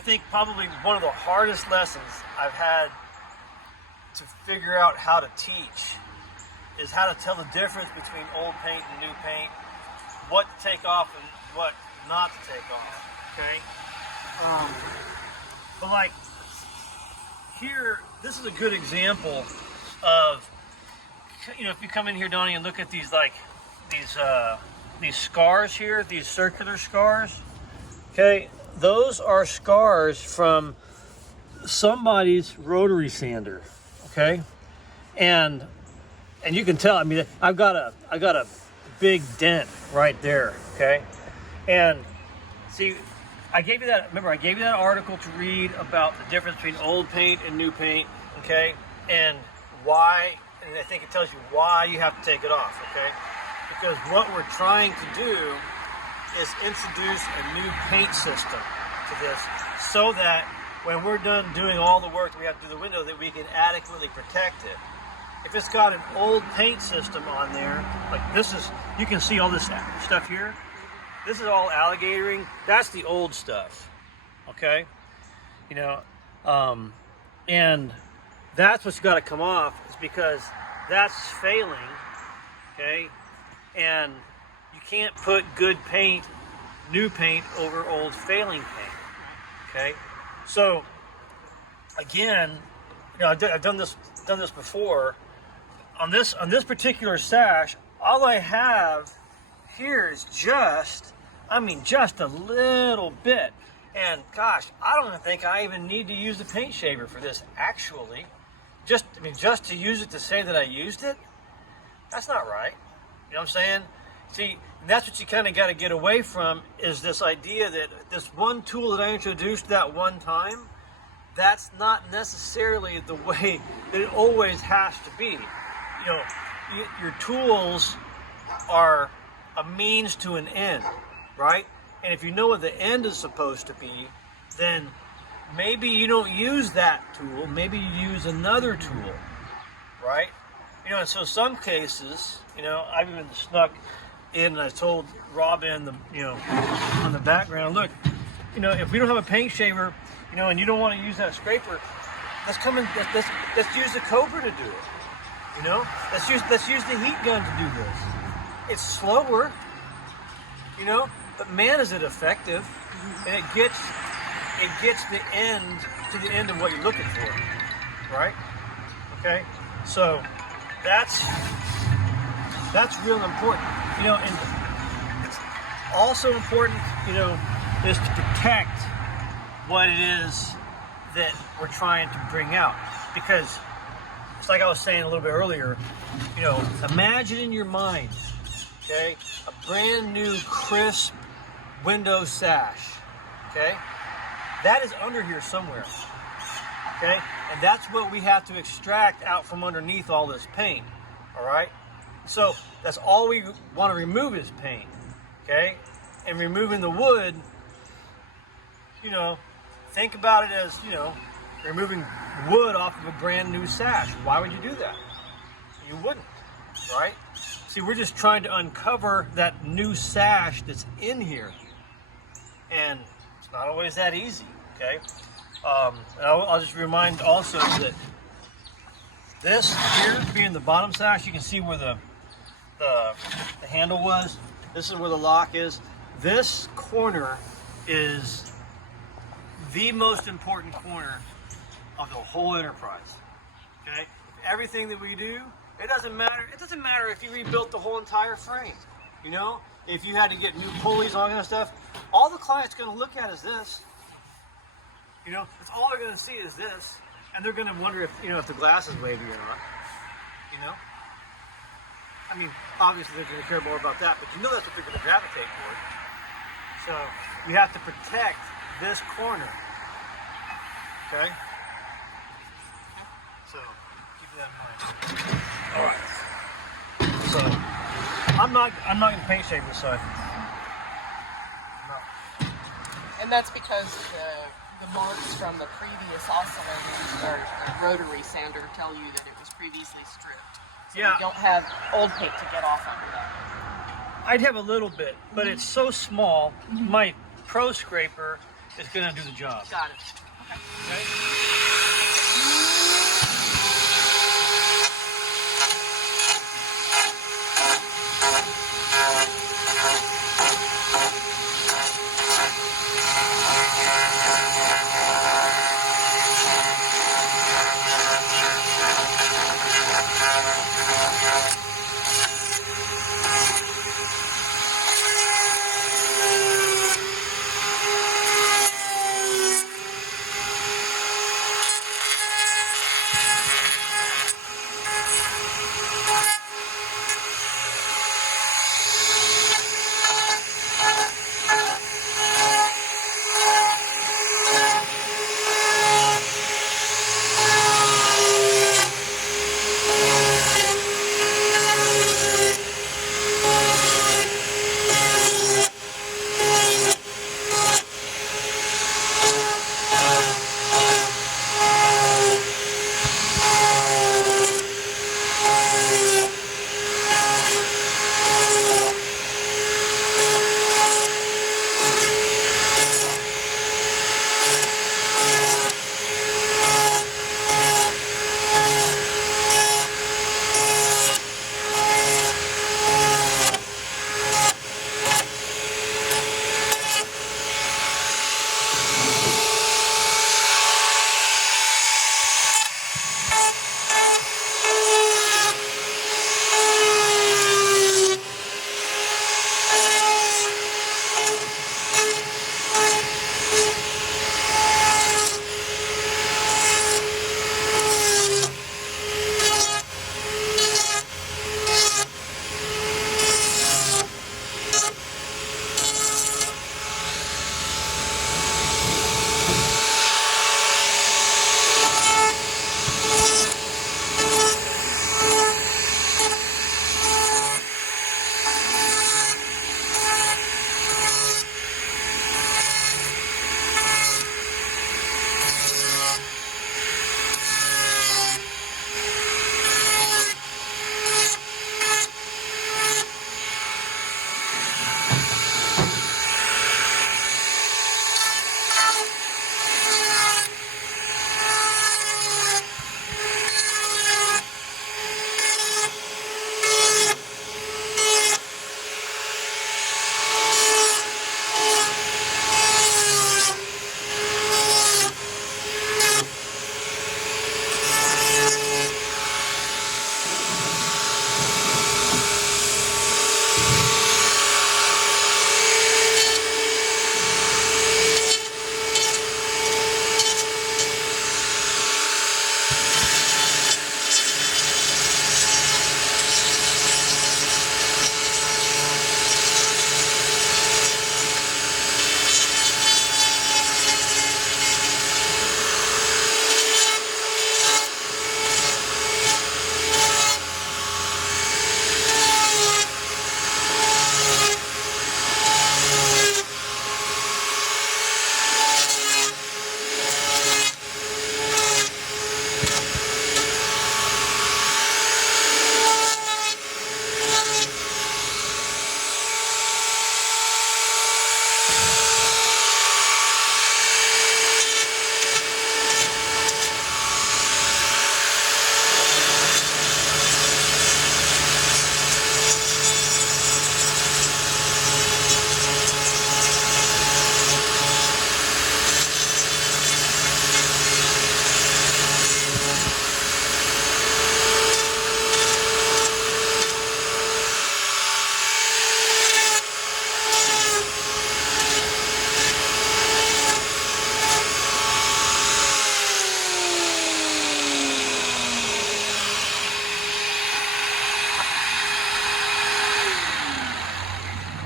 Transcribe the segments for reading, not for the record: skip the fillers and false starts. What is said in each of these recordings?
think probably one of the hardest lessons I've had to figure out how to teach is how to tell the difference between old paint and new paint, what to take off and what not to take off, okay? But like here, this is a good example of, you know, if you come in here, Donnie, and look at these, like these scars here, these circular scars, okay? Those are scars from somebody's rotary sander, okay? And you can tell, I mean, I got a big dent right there, okay? And see, I gave you that, remember, I gave you that article to read about the difference between old paint and new paint, okay? And why, and I think it tells you why you have to take it off, okay? Because what we're trying to do is introduce a new paint system to this so that when we're done doing all the work that we have to do the window, that we can adequately protect it. If it's got an old paint system on there, like this is, you can see all this stuff here. This is all alligatoring. That's the old stuff, okay? You know, and that's what's got to come off, is because that's failing, okay? And you can't put good paint, new paint, over old failing paint, okay? So again, you know, I've done this before. On this particular sash, all I have here is just, I mean, just a little bit. And gosh, I don't even think I even need to use the paint shaver for this, actually. Just to use it to say that I used it, that's not right. You know what I'm saying? See, that's what you kind of got to get away from, is this idea that this one tool that I introduced that one time, that's not necessarily the way that it always has to be. You know, your tools are a means to an end, right? And if you know what the end is supposed to be, then maybe you don't use that tool, maybe you use another tool, right? You know, and so some cases, you know, I've even snuck in and I told Robin, you know, on the background, look, you know, if we don't have a paint shaver, you know, and you don't want to use that scraper, let's come in, let's use the Cobra to do it. You know, let's use the heat gun to do this. It's slower, you know, but man, is it effective, and it gets the end to the end of what you're looking for, right? Okay, so that's real important, you know. And it's also important, you know, is to protect what it is that we're trying to bring out, because it's like I was saying a little bit earlier, you know, imagine in your mind, okay, a brand new crisp window sash, okay? That is under here somewhere, okay? And that's what we have to extract out from underneath all this paint, all right? So that's all we want to remove is paint, okay? And removing the wood, you know, think about it as, you know, removing wood off of a brand new sash. Why would you do that? You wouldn't, right? See, we're just trying to uncover that new sash that's in here. And it's not always that easy, okay? And I'll just remind also that this here, being the bottom sash, you can see where the handle was. This is where the lock is. This corner is the most important corner of the whole enterprise, okay? Everything that we do, it doesn't matter if you rebuilt the whole entire frame, you know? If you had to get new pulleys, all that kind of stuff, all the client's gonna look at is this, you know? It's all they're gonna see is this, and they're gonna wonder if, you know, if the glass is wavy or not, you know? I mean, obviously they're gonna care more about that, but you know that's what they're gonna gravitate toward. So you have to protect this corner, okay? So keep that in mind. All right. So I'm not gonna paint shape this side. No. And that's because the marks from the previous oscillator or rotary sander tell you that it was previously stripped. So Yeah. you don't have old paint to get off under that. I'd have a little bit, but it's so small. My ProScraper it's gonna do the job. Got it. Okay?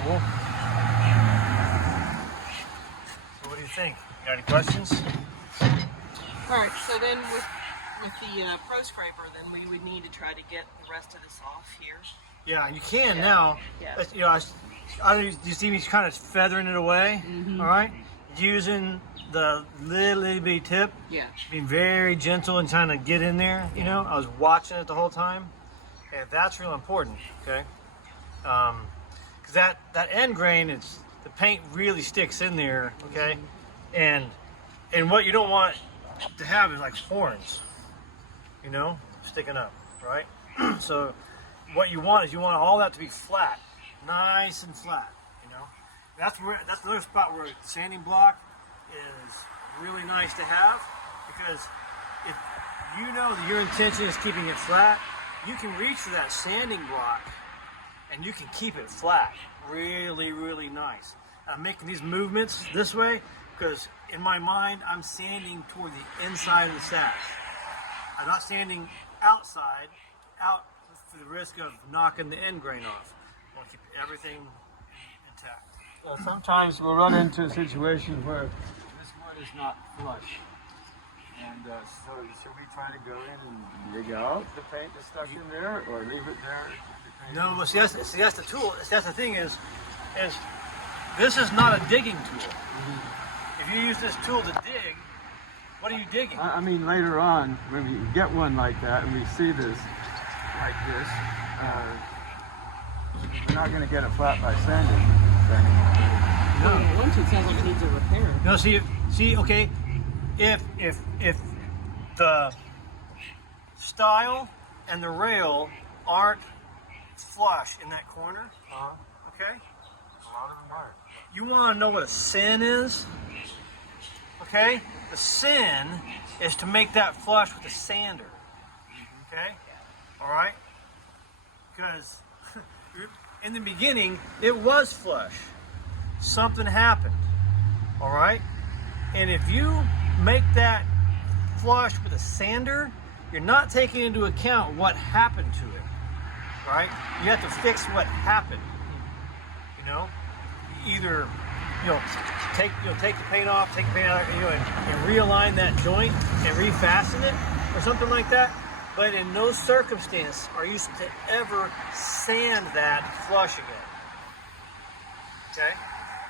Cool. So what do you think? You got any questions? All right. So then with the ProScraper, then we would need to try to get the rest of this off here. Yeah, you can Yeah. now. Yeah. You know, you see me kind of feathering it away. All right, using the little bitty tip, Yeah. being very gentle and trying to get in there. You know, I was watching it the whole time, and that's real important. Okay, because that end grain, the paint really sticks in there. Okay, And what you don't want to have is like horns, you know, sticking up, right? So what you want is you want all that to be flat, nice and flat, you know. That's another spot where sanding block is really nice to have, because if you know that your intention is keeping it flat, you can reach for that sanding block and you can keep it flat really, really nice. I'm making these movements this way because in my mind I'm sanding toward the inside of the sash. I'm not sanding outside, out for the risk of knocking the end grain off. I want to keep everything intact. Well, sometimes we'll run into a situation where this wood is not flush. And so should we try to go in and dig out the paint that's stuck in there, or leave it there? No, but see that's the tool. That's the thing is this is not a digging tool. If you use this tool to dig, what are you digging? I mean, later on, when we get one like that and we see this, like this, we're not going to get it flat by sanding. No. Once it sounds like it needs a repair. No, see, okay, if the stile and the rail aren't flush in that corner, okay, A lot of them are. you want to know what a sin is, okay? The sin is to make that flush with a sander, okay? All right? Because in the beginning, it was flush. Something happened, all right? And if you make that flush with a sander, you're not taking into account what happened to it, right? You have to fix what happened, you know? Either, take the paint off, take the paint out, and realign that joint and refasten it or something like that. But in no circumstance are you to ever sand that flush again, okay?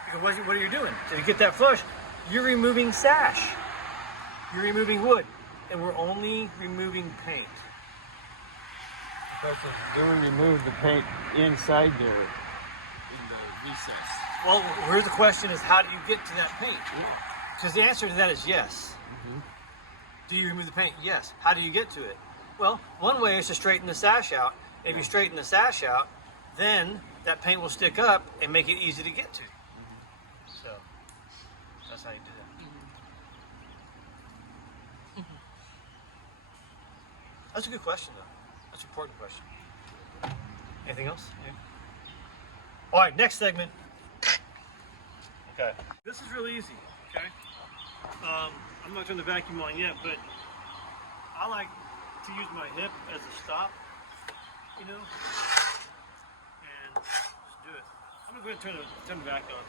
Because what are you doing? To get that flush, you're removing sash. You're removing wood, and we're only removing paint. Because then we remove the paint inside there in the recess. Well, here's the question: is how do you get to that paint? Because the answer to that is yes. Do you remove the paint? Yes. How do you get to it? Well, one way is to straighten the sash out. If you straighten the sash out, then that paint will stick up and make it easy to get to. So that's how you do that. That's a good question, though. That's an important question. Anything else? All right, next segment. Okay. This is really easy, okay? I'm not turning the vacuum on yet, but I like to use my hip as a stop, and just do it. I'm going to go ahead and turn the vacuum on.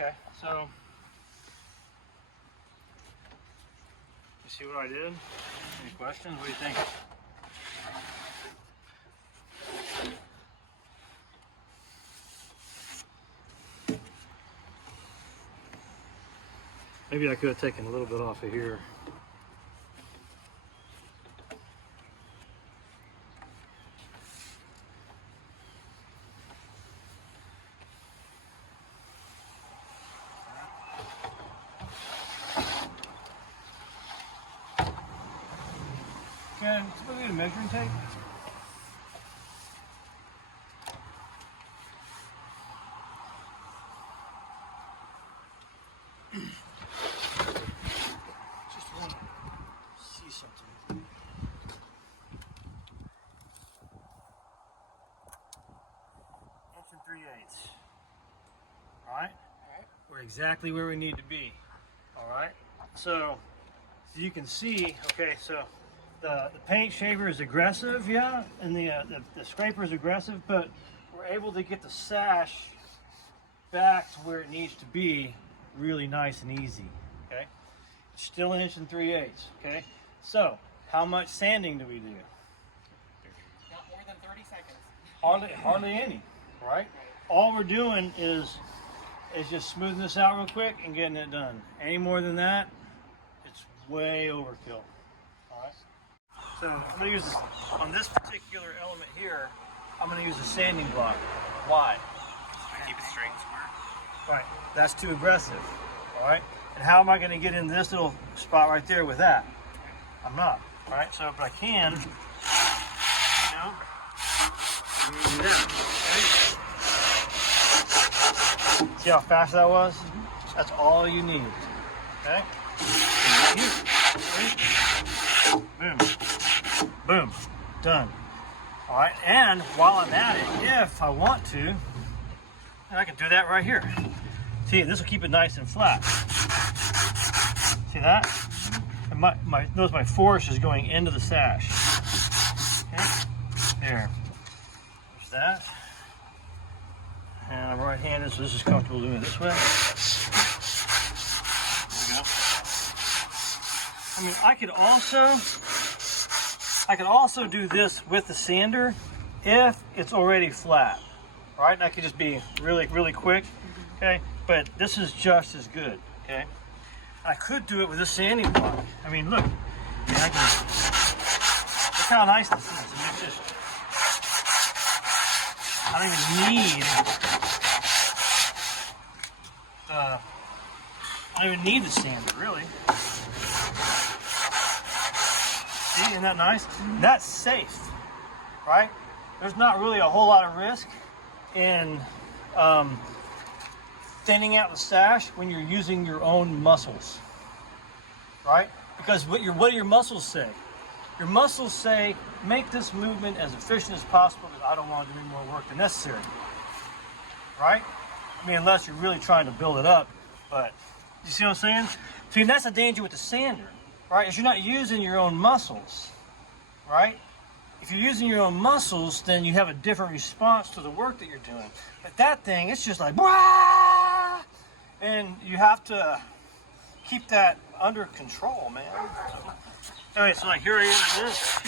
Okay, so you see what I did? Any questions? What do you think? Maybe I could have taken a little bit off of here. Okay, let's go get a measuring tape. Just want to see something. Inch and 3/8. All right? We're exactly where we need to be. All right? So you can see, okay, so the paint shaver is aggressive, yeah, and the scraper is aggressive, but we're able to get the sash back to where it needs to be really nice and easy, okay? It's still an 1 3/8, okay? So, how much sanding do we do? Not more than 30 seconds. Hardly any, right? All we're doing is just smoothing this out real quick and getting it done. Any more than that, it's way overkill, all right? So I'm gonna use this, on this particular element here, I'm gonna use a sanding block. Why? Keep it straight and square. Right, that's too aggressive, all right? And how am I gonna get in this little spot right there with that? I'm not, right? So if I can, you know, I'm gonna do that, okay? See how fast that was? That's all you need, okay? Boom, boom, done. All right, and while I'm at it, if I want to, I can do that right here. See, this will keep it nice and flat. See that? And notice my force is going into the sash. Okay, there. There's that. And I'm right-handed, so this is comfortable doing it this way. There we go. I mean, I could also do this with the sander if it's already flat, right? And I could just be really, really quick, okay? But this is just as good, okay? I could do it with a sanding block. I mean, look. I mean, look how nice this is. I mean, it's just, I don't even need I don't even need the sander, really. See, isn't that nice? That's safe, right? There's not really a whole lot of risk in thinning out the sash when you're using your own muscles, right? Because what do your muscles say? Your muscles say, make this movement as efficient as possible because I don't want to do any more work than necessary, right? I mean, unless you're really trying to build it up, but you see what I'm saying? See, that's the danger with the sander, right? Is you're not using your own muscles, right? If you're using your own muscles, then you have a different response to the work that you're doing. But that thing, it's just like, "Wah!" And you have to keep that under control, man. All right, so like here I am with this.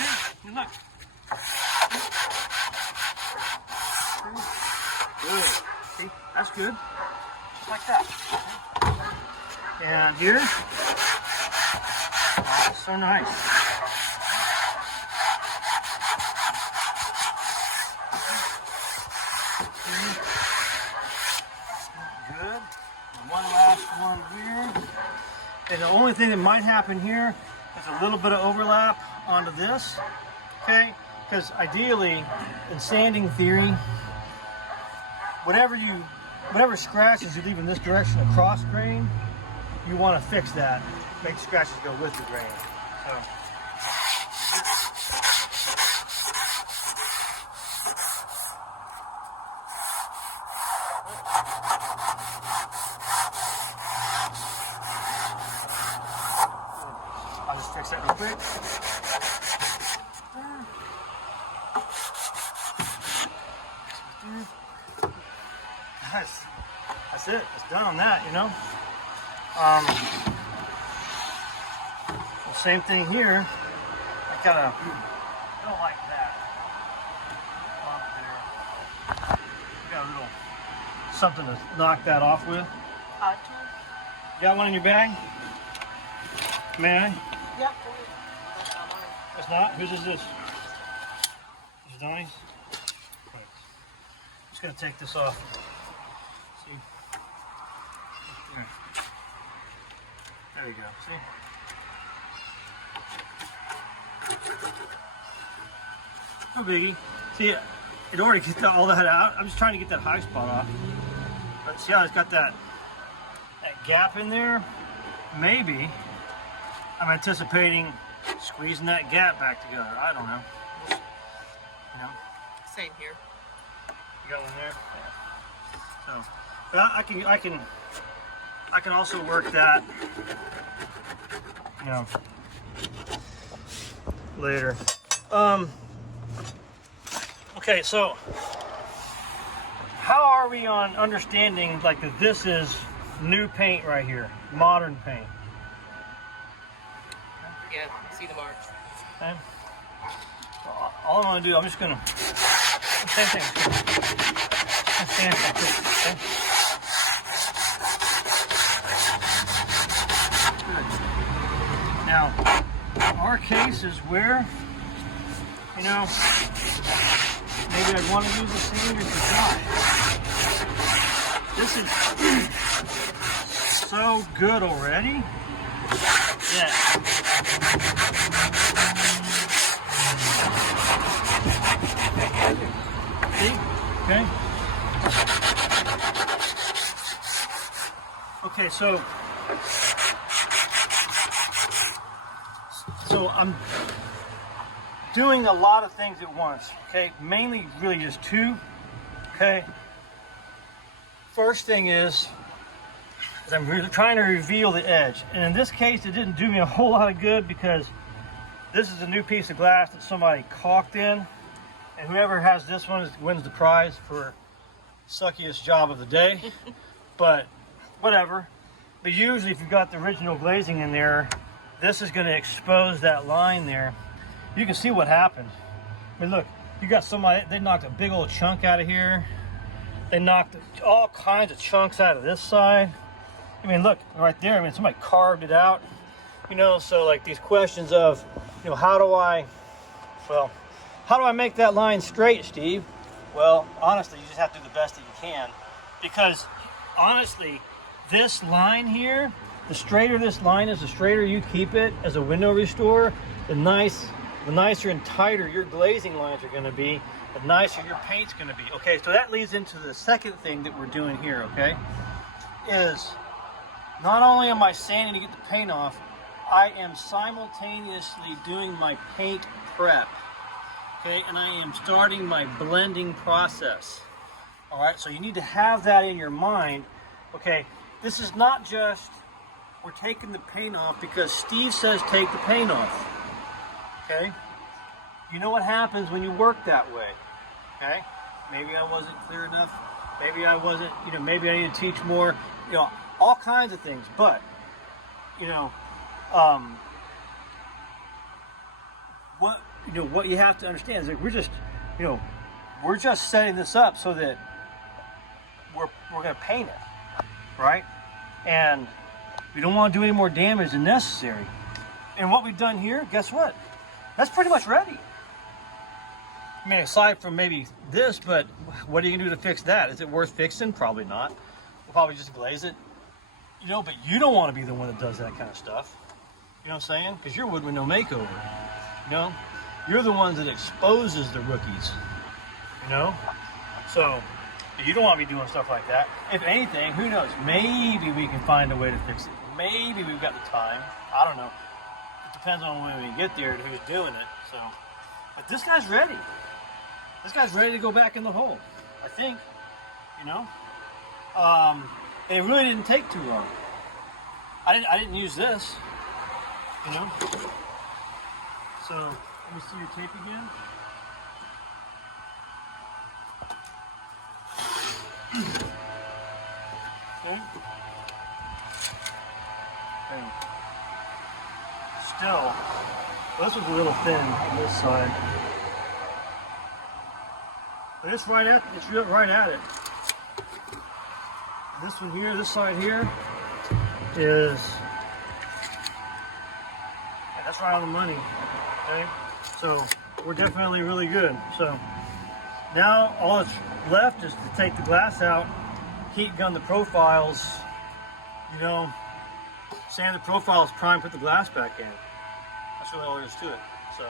Here, look. Good. See, that's good. Just like that. And here, oh, so nice. Good. And one last one here. And the only thing that might happen here is a little bit of overlap onto this, okay? Because ideally, in sanding theory, whatever scratches you leave in this direction across grain, you want to fix that. Make scratches go with the grain. So. I'll just fix that real quick. Nice. that's it. It's done on that, you know. The same thing here. I don't like that on there. Got a little something to knock that off with. You got one in your bag? May I? Yep. That's not mine. It's not? Whose is this? This is Donnie's? Right. Just gonna take this off. See? There. There you go. See? No biggie. See, it already gets all that out. I'm just trying to get that high spot off. But see how it's got that gap in there? Maybe I'm anticipating squeezing that gap back together. I don't know. You know? Same here. You got one there? Yeah. So, but I can also work that, you know, later. Okay, so how are we on understanding like that this is new paint right here, modern paint? Yeah, I see the marks. Okay. So all I'm gonna do, I'm just gonna same thing. Same thing. Okay. Good. Now, our case is where, you know, maybe I'd want to use the sander to dry. This is so good already. Yeah. See? Okay. Okay, so I'm doing a lot of things at once, okay? Mainly really just two, okay? First thing is I'm really trying to reveal the edge. And in this case, it didn't do me a whole lot of good because this is a new piece of glass that somebody caulked in. And whoever has this one wins the prize for suckiest job of the day. But whatever. But usually if you've got the original glazing in there, this is gonna expose that line there. You can see what happened. I mean, look, you got somebody, they knocked a big old chunk out of here. They knocked all kinds of chunks out of this side. I mean, look, right there, I mean, somebody carved it out. You know, so like these questions of, you know, how do I make that line straight, Steve? Well, honestly, you just have to do the best that you can. Because, honestly, this line here, the straighter this line is, the straighter you keep it as a window restorer, the nicer and tighter your glazing lines are going to be, the nicer your paint's going to be. Okay, so that leads into the second thing that we're doing here, okay, is not only am I sanding to get the paint off, I am simultaneously doing my paint prep, okay, and I am starting my blending process. All right, so you need to have that in your mind. Okay, this is not just we're taking the paint off because Steve says take the paint off. Okay, you know what happens when you work that way. Okay, maybe I wasn't clear enough. Maybe I wasn't, you know, maybe I need to teach more. You know, all kinds of things. But you know, what you have to understand is that we're just, you know, we're just setting this up so that we're going to paint it, right? And we don't want to do any more damage than necessary. And what we've done here, guess what? That's pretty much ready. I mean, aside from maybe this, but what are you going to do to fix that? Is it worth fixing? Probably not. We'll probably just glaze it. You know, but you don't want to be the one that does that kind of stuff. You know what I'm saying? Because you're Wood Window Makeover. You know? You're the ones that exposes the rookies. You know? So, you don't want to be doing stuff like that. If anything, who knows? Maybe we can find a way to fix it. Maybe we've got the time. I don't know. It depends on when we get there and who's doing it. So, but this guy's ready. This guy's ready to go back in the hole. I think. You know? It really didn't take too long. I didn't use this. You know? So, let me see your tape again. Boom. And still, this was a little thin on this side. But it's right at it. This one here, this side here is, yeah, that's right on the money. Okay, so we're definitely really good. So now all that's left is to take the glass out, heat gun the profiles, you know, sand the profiles, prime, put the glass back in. That's really all there is to it. So.